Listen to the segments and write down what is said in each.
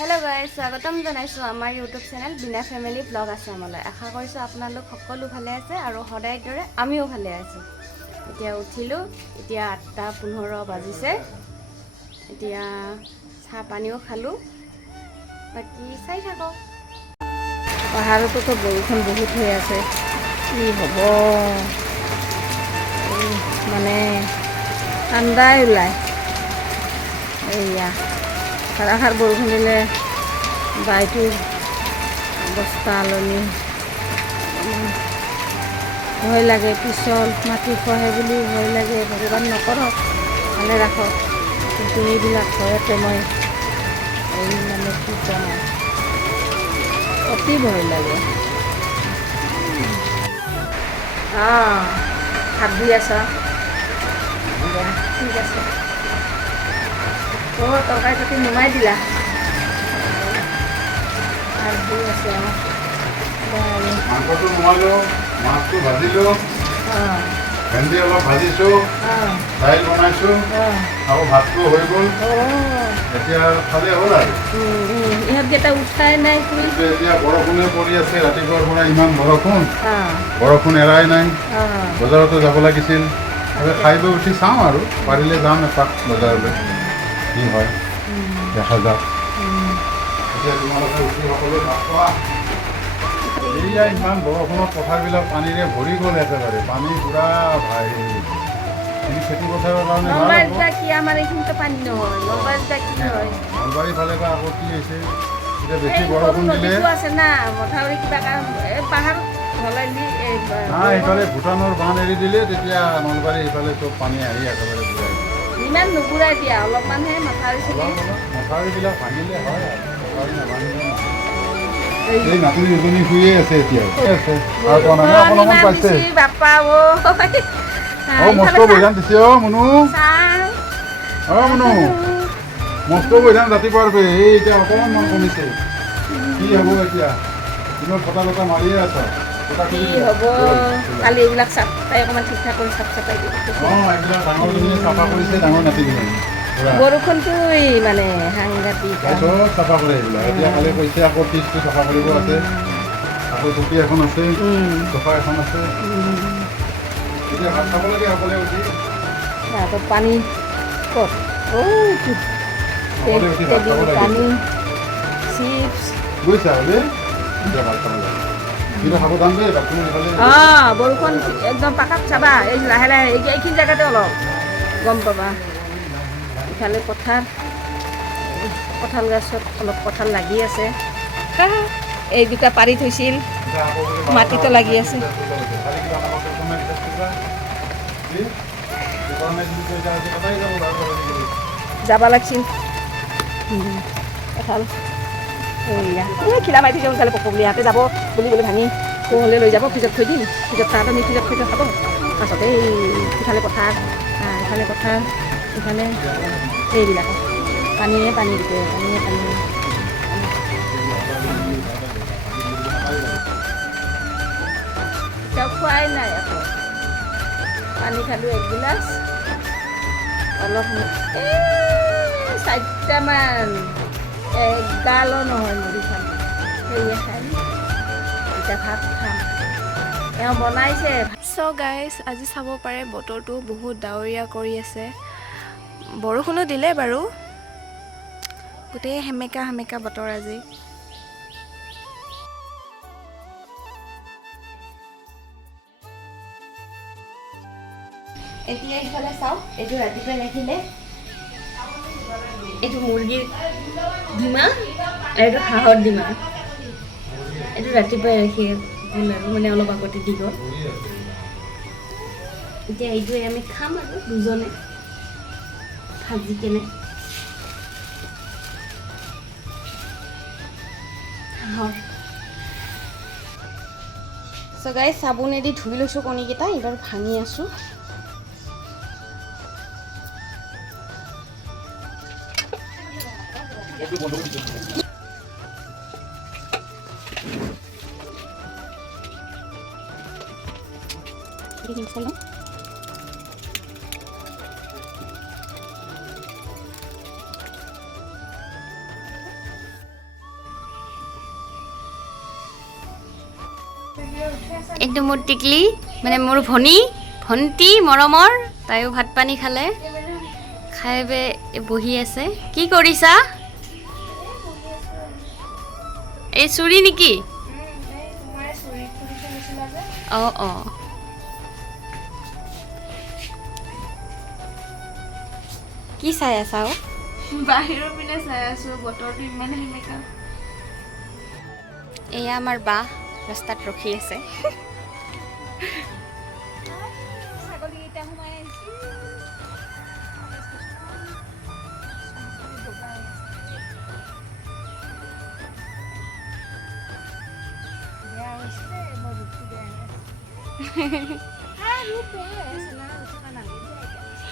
Hello' guys, স্বাগতম জনাইছোঁ আমাৰ ইউটিউব চেনেল বিনা ফেমিলি ব্লগ আছামলৈ। আশা কৰিছোঁ আপোনালোক সকলো ভালে আছে আৰু সদায়ৰ দৰে আমিও ভালে আছোঁ। এতিয়া উঠিলোঁ, এতিয়া 8:15 বাজিছে। এতিয়া চাহ পানীও খালোঁ, বাকী চাই থাকক। পাহাৰতোতো বৰষুণ বহুত হৈ আছে, কি হ'ব মানে ঠাণ্ডাই ওলায়। এইয়া ধাৰাসাৰ বৰষুণ দিলে বাইটোৰ অৱস্থা আলনি, ভয় লাগে, পিছল মাটি খহে বুলি ভয় লাগে। ভগৱান নকৰক, ভালে ৰাখক, কিন্তু এইবিলাক ভয়তে মই মানে কি ক'ম, অতি ভয় লাগে। ভাত দি আছ? ঠিক আছে। তৰকাৰী পাতি নুমাই দিলা? ভাত দি আছে মাংসটো নুমালোঁ, মাছটো ভাজিলোঁ, ভেন্দি অলপ ভাজিছোঁ, দাইল বনাইছোঁ, আৰু ভাতটো হৈ গ'ল। এতিয়া খালে হ'ল আৰু। ইহঁতকেইটা উঠাই নাই, কিন্তু এতিয়া বৰষুণে পৰি আছে, ৰাতিপুৱাৰ পৰা ইমান বৰষুণ এৰাই নাই। বজাৰতো যাব লাগিছিল, খাই বৈ উঠি চাওঁ আৰু পাৰিলে যাম এপাক বজাৰলৈ, কি হয় দেখা যাওক। এতিয়া তোমালোকে উঠি সকলো ভাত খোৱা। এয়া ইমান বৰষুণত পথাৰবিলাক পানীৰে ভৰি গ'ল, একেবাৰে পানী পুৰা ভাই কিন্তু খেতি পথাৰৰ কাৰণে আমাৰ এইখিনিতো পানী নহয়। নলবাৰী ফালে বা আকৌ কি হৈছে, এতিয়া বেছি বৰষুণ দিলে আছে না মথাউৰি কিবা পাহাৰত নাই, এইফালে ভূটানৰ বান্ধ এৰি দিলে তেতিয়া নলবাৰী এইফালে চব পানী আহি একেবাৰে ঘূৰাই ইমান নুঘূৰাই দিয়া, অলপমানহে মথাউৰিবিলাক ভাঙিলে হয় আৰু মথাউৰি নাভাঙিলে নহয়। এই নাতিনী দুজনী শুয়ে আছে এতিয়া, অকণমান পাইছে। মস্ত বৈধান দিছে মুনু, মুনু মস্ত বৈধান ৰাতিপুৱাৰ পৰা। এই এতিয়া অকণমান কমিছে, কি হ'ব এতিয়া? দিনত ফটা লতা মাৰিয়ে আছা, কি হ'ব কালি এইবিলাক তাই অকণমান ঠিক ঠাক কৰি চাফ চাফাই দিব। এইবিলাক ডাঙৰজনীয়ে চাফা কৰিছে, ডাঙৰ নাতিজনী বৰষুণটো মানে সাংঘাতিক চব চাফা কৰে এইবিলাক। এতিয়া কালি কৈছে আকৌ পিচটো চাফা কৰিব আছে, আকৌ টুপি এখন আছে, চফা এখন আছে। এতিয়া ভাত খাব লাগে সকলোৱে উঠি। পানী ক'ত? পানী চিপছ বুজিছা হ'লে এতিয়া ভাত খাব লাগে। কিন্তু সাৱধান দেই, বৰষুণ একদম পাকাত চাবা, এই লাহে লাহে এইখিনি জেগাতে অলপ গম পাবা। ইফালে কঁঠাল গছত অলপ কঁঠাল লাগি আছে, এই দুটা পাৰি থৈছিল, মাটিতো লাগি আছে। যাব লাগিছিল কঁঠাল খিলা মাৰি থৈছে, সোনকালে পকব বুলি ইয়াতে যাব বুলি ভাঙি কোহলে লৈ যাব, ফ্ৰিজত থৈ দিম। ফ্ৰিজত তাহাঁতৰ ফ্ৰিজত থৈ খাব। পাছতে ইফালে পথাৰ, ইফালে পথাৰ, ইফালে এইবিলাক পানীয়ে পানী গোটেই পানীয়ে পানী। এতিয়াও খোৱাই নাই, আকৌ পানী খালোঁ 1 গিলাচ, অলপ 4টামান, এগালো নহয় মুড়ি খালোঁ, সেয়ে খাই এতিয়া ভাত খাম। এওঁ বনাইছে। চ' গাইজ, আজি চাব পাৰে বতৰটো বহুত ডাৱৰীয়া কৰি আছে, বৰষুণো দিলে বাৰু, গোটেই সেমেকা সেমেকা বতৰ আজি। এতিয়া এইফালে চাওক, এইটো ৰাতিপুৱাই ৰাখিলে, এইটো মুৰ্গীৰ ডিমা, এইটো হাঁহৰ ডিমা। এইটো ৰাতিপুৱাই ৰাখি গ'ল আৰু মানে অলপ আগতে দি গ'ল। এতিয়া এইটোৱে আমি খাম আৰু দুজনে ভাজি কেনে। চ' গাইজ, চাবোনেদি ধুই লৈছোঁ কণীকেইটা, এইবাৰ ভাঙি আছোঁ। এইটো মোৰ টিকলি মানে মোৰ ভণ্টি মৰমৰ তাইও ভাত পানী খালে খাই বহি আছে কি কৰিছা এই চুৰি নেকি অঁ কি চাই আছা বাহিৰৰ পিনে চাই আছো বতৰটো ইমান সেমেকা এয়া আমাৰ বা ৰাস্তাত ৰখি আছে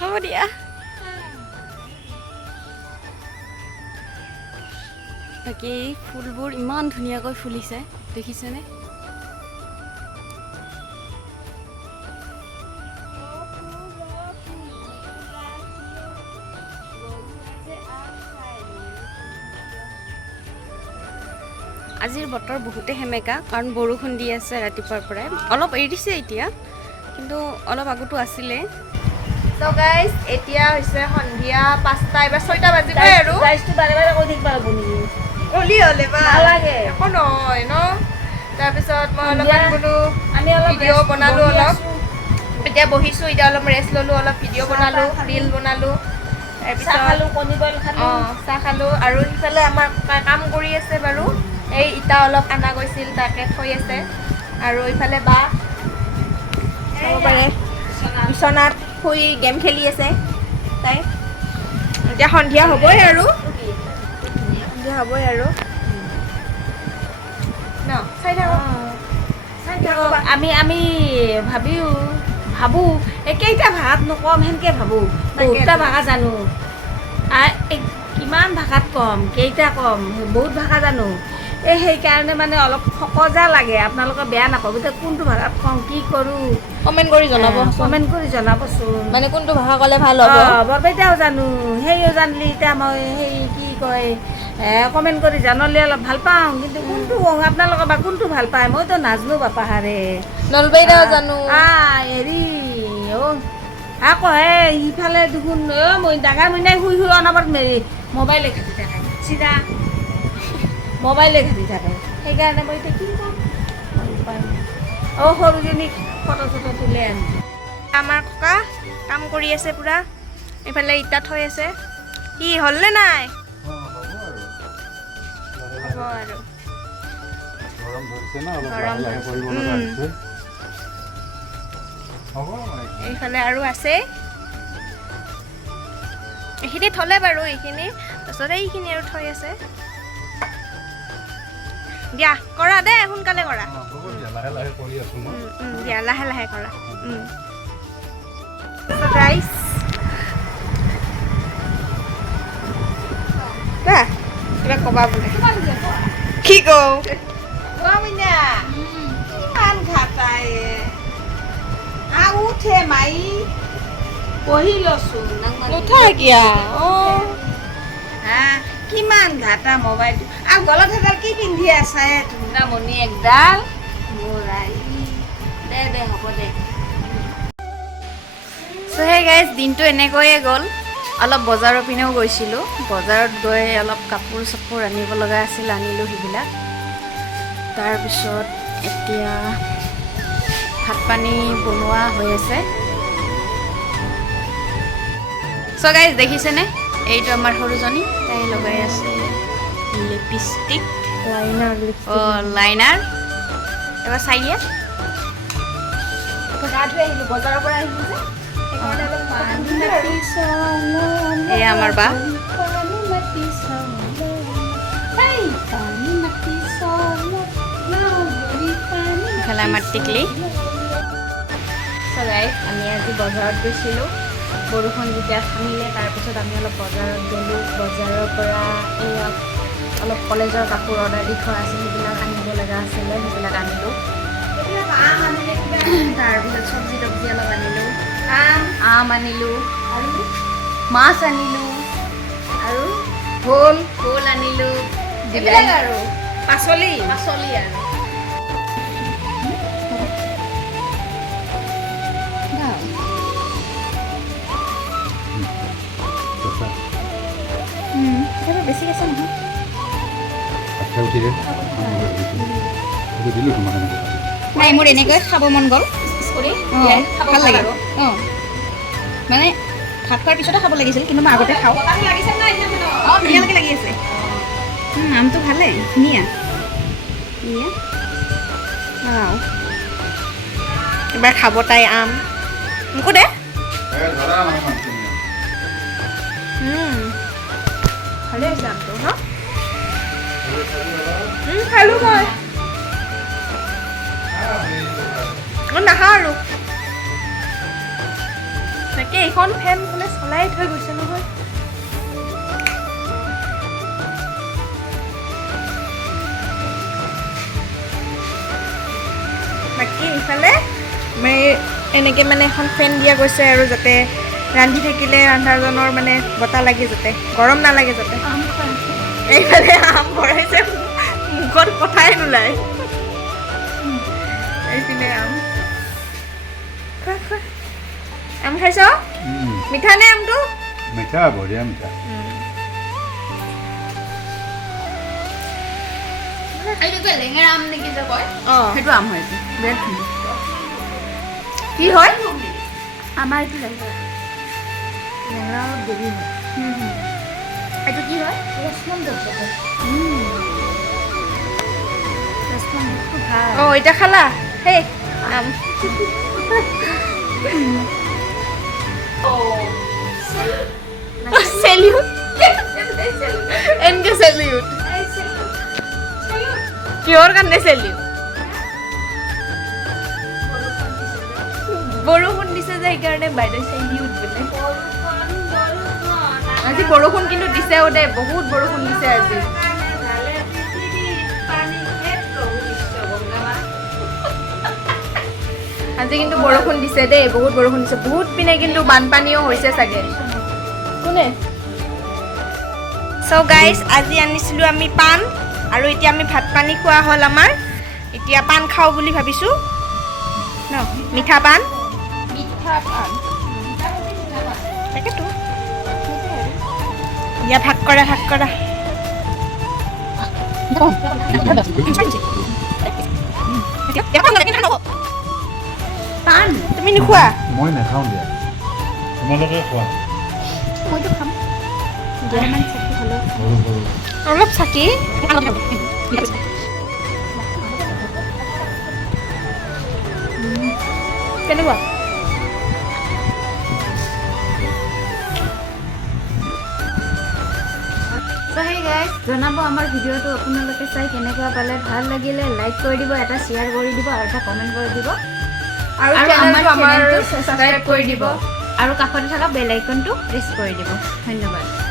হ'ব দিয়া বাকী ফুলবোৰ ইমান ধুনীয়াকৈ ফুলিছে দেখিছেনে আজিৰ বতৰ বহুতে সেমেকা কাৰণ বৰষুণ দি আছে ৰাতিপুৱাৰ পৰাই অলপ এৰি দিছে এতিয়া কিন্তু অলপ আগতো আছিলে তো গাইজ এতিয়া হৈছে সন্ধিয়া 5টা এবাৰ 6টা বাজিবই আৰু অলি হ'লে বা নালাগে। একো নহয় ন তাৰপিছত মই অলপমান বোলো ভিডিঅ' বনালোঁ অলপ এতিয়া বহিছোঁ এতিয়া অলপ ৰেষ্ট ল'লোঁ অলপ ভিডিঅ' বনালোঁ ৰীল বনালোঁ তাৰপিছত চাহ খালোঁ আৰু সিফালে আমাৰ ককাই কাম কৰি আছে বাৰু এই ইটা অলপ অনা গৈছিল তাকে থৈ আছে আৰু ইফালে বা চাব পাৰে বিচনাত শুই গেম খেলি আছে তাই এতিয়া সন্ধিয়া হ'বই আৰু ন চাই থাকক আমি ভাবোঁ কেইটা ভাষাত নকম সেনেকৈ ভাবোঁ বহুতটা ভাষা জানো কিমান ভাষাত কম কেইটা কম বহুত ভাষা জানো সেইকাৰণে মানে অলপ সকজা লাগে আপোনালোকে বেয়া নাপাব এতিয়া কোনটো ভাষাত কওঁ কি কৰোঁ কমেণ্ট কৰি জনাব কমেণ্ট কৰি জনাবচোন মানে কোনটো ভাষা ক'লে ভাল হ'ব বৰপেটাও জানো সেইও জানিলে এতিয়া মই সেই কি কয় কমেণ্ট কৰি জানলে অলপ ভাল পাওঁ কিন্তু কোনটো কওঁ আপোনালোকে বা কোনটো ভাল পায় মইতো নাজানো বাপাহাৰে নলবাৰীৰাও জানো হেৰি আকৌ ইফালে দেখোন মই ডাঙৰ মইনাই শুই অনাবত মোবাইলে ঘাটি থাকে চিধা মোবাইলে ঘাটি থাকে সেইকাৰণে মই এতিয়া কি কৰোঁ সৰুজনীক ফটো চটো তুলি আনি আমাৰ ককা কাম কৰি আছে পুৰা এইফালে ইটা থৈ আছে কি হ'লনে নাই হ'ব আৰু গৰম ধৰিছে না অলপ গৰম লাহে লাহে কৰিব লগা হৈছে হ'ব এইফালে আৰু আছে এইখিনি থ'লে বাৰু এইখিনি তাৰপিছত এইখিনি আৰু থৈ আছে দিয়া কৰা দে সোনকালে কৰা হ'ব দিয়া লাহে লাহে কৰি আছোঁ মই দিয়া লাহে লাহে কৰা ৰাইচ কিবা ক'বা বোলে কি কওঁ কিমান ঘাটাই উঠে মাই পঢ়ি লৈছোঁ নুঠা কিয়া কিমান ঘাটা মোবাইলটো আৰু গলত এডাল কি পিন্ধি আছে ধুন্দা মণি একডাল মোৰ দে হ'ব দে চ' সেই গাইজ দিনটো এনেকৈয়ে গ'ল অলপ বজাৰৰ পিনেও গৈছিলোঁ বজাৰত গৈ অলপ কাপোৰ চাপোৰ আনিব লগা আছিল আনিলোঁ সেইবিলাক তাৰপিছত এতিয়া ভাত পানী বনোৱা হৈ আছে চ' গাইজ দেখিছেনে এইটো আমাৰ সৰুজনী তাই লগাই আছে লিপষ্টিক লাইনাৰ এবাৰ চাই দিয়া গা ধুই আহিলোঁ বজাৰৰ পৰা আহিলোঁ যে এয়া আমাৰ বা ইফালে আমাৰ টিকলি চলাই আমি আজি বজাৰত গৈছিলোঁ বৰষুণ যেতিয়া থামিলে তাৰপিছত আমি অলপ বজাৰত গ'লোঁ বজাৰৰ পৰা এই অলপ কলেজৰ কাপোৰ অৰ্ডাৰ দি থোৱা আছিল সেইবিলাক আনিব লগা আছিলে সেইবিলাক আনিলোঁ তাৰপিছত চব্জি তব্জি অলপ আনিলোঁ আম আনিলোঁ আৰু মাছ আনিলোঁ আৰু ভোল আনিলোঁ এইবিলাক আৰু পাচলি পাচলি আৰু খাই উঠিলে দিলোঁ তোমাক এনেকৈ নাই মোৰ এনেকৈ খাব মন গ'ল ভাল লাগে অঁ মানে ভাত খোৱাৰ পিছতে খাব লাগিছিল কিন্তু মই আগতে খাওঁ অঁ ধুনীয়ালৈকে লাগি আছে আমটো ভালে ধুনীয়া ধুনীয়া এবাৰ খাব তাই আম মোকো দে ভালে হৈছে আমটো হা খালোঁ মই নাখাওঁ আৰু তাকে এইখন ফেন কোনে চলাই থৈ গৈছে নহয় বাকী ইফালে এনেকৈ মানে এখন ফেন দিয়া গৈছে আৰু যাতে ৰান্ধি থাকিলে ৰান্ধাজনৰ মানে বতাহ লাগে যাতে গৰম নালাগে যাতে এইফালে আম ভৰাইছে মুখত কথাই নোলায় এইপিনে আম খোৱা খোৱা আম খাইছ মিঠা নে আমটো মিঠা বঢ়িয়া মিঠা লেঙেৰা আম নেকি যে কয় অঁ সেইটো আম হয় এইটো বিৰাট ধুনীয়া কি হয় আমাৰ এইটো লেঙেৰা অলপ দেৰি হয় এইটো কি হয় অঁ এতিয়া খালা সেই আম সেলিউট এনকে সেলিউট কিহৰ কাৰণে সেলিউট বৰষুণ দিছে যে সেইকাৰণে বাইদেউ সেলিউট বোলে আজি বৰষুণ কিন্তু দিছেও দে বহুত বৰষুণ দিছে আজি আজি কিন্তু বৰষুণ দিছে দেই বহুত বৰষুণ দিছে বহুত পিনে কিন্তু বানপানীও হৈছে চাগে কোনে চ' গাইজ আজি আনিছিলোঁ আমি পাণ আৰু এতিয়া আমি ভাত পানী খোৱা হ'ল আমাৰ এতিয়া পাণ খাওঁ বুলি ভাবিছোঁ ন মিঠা পাণ তাকেতো দিয়া ভাগ কৰা পাণ তুমি নোখোৱা মই নাখাওঁ দিয়া তোমালোকে খোৱা মইতো খাম সৰু সৰু অলপ চাকি কেনেকুৱা চ' সেই গাইজ জনাব আমাৰ ভিডিঅ'টো আপোনালোকে চাই কেনেকুৱা পালে ভাল লাগিলে লাইক কৰি দিব এটা শ্বেয়াৰ কৰি দিব আৰু এটা কমেণ্ট কৰি দিব আৰু আমাৰ চেনেলটো আমাৰ চেনেলটো ছাবস্ক্ৰাইব কৰি দিব আৰু কাষতে থকা বেল আইকনটো প্ৰেছ কৰি দিব ধন্যবাদ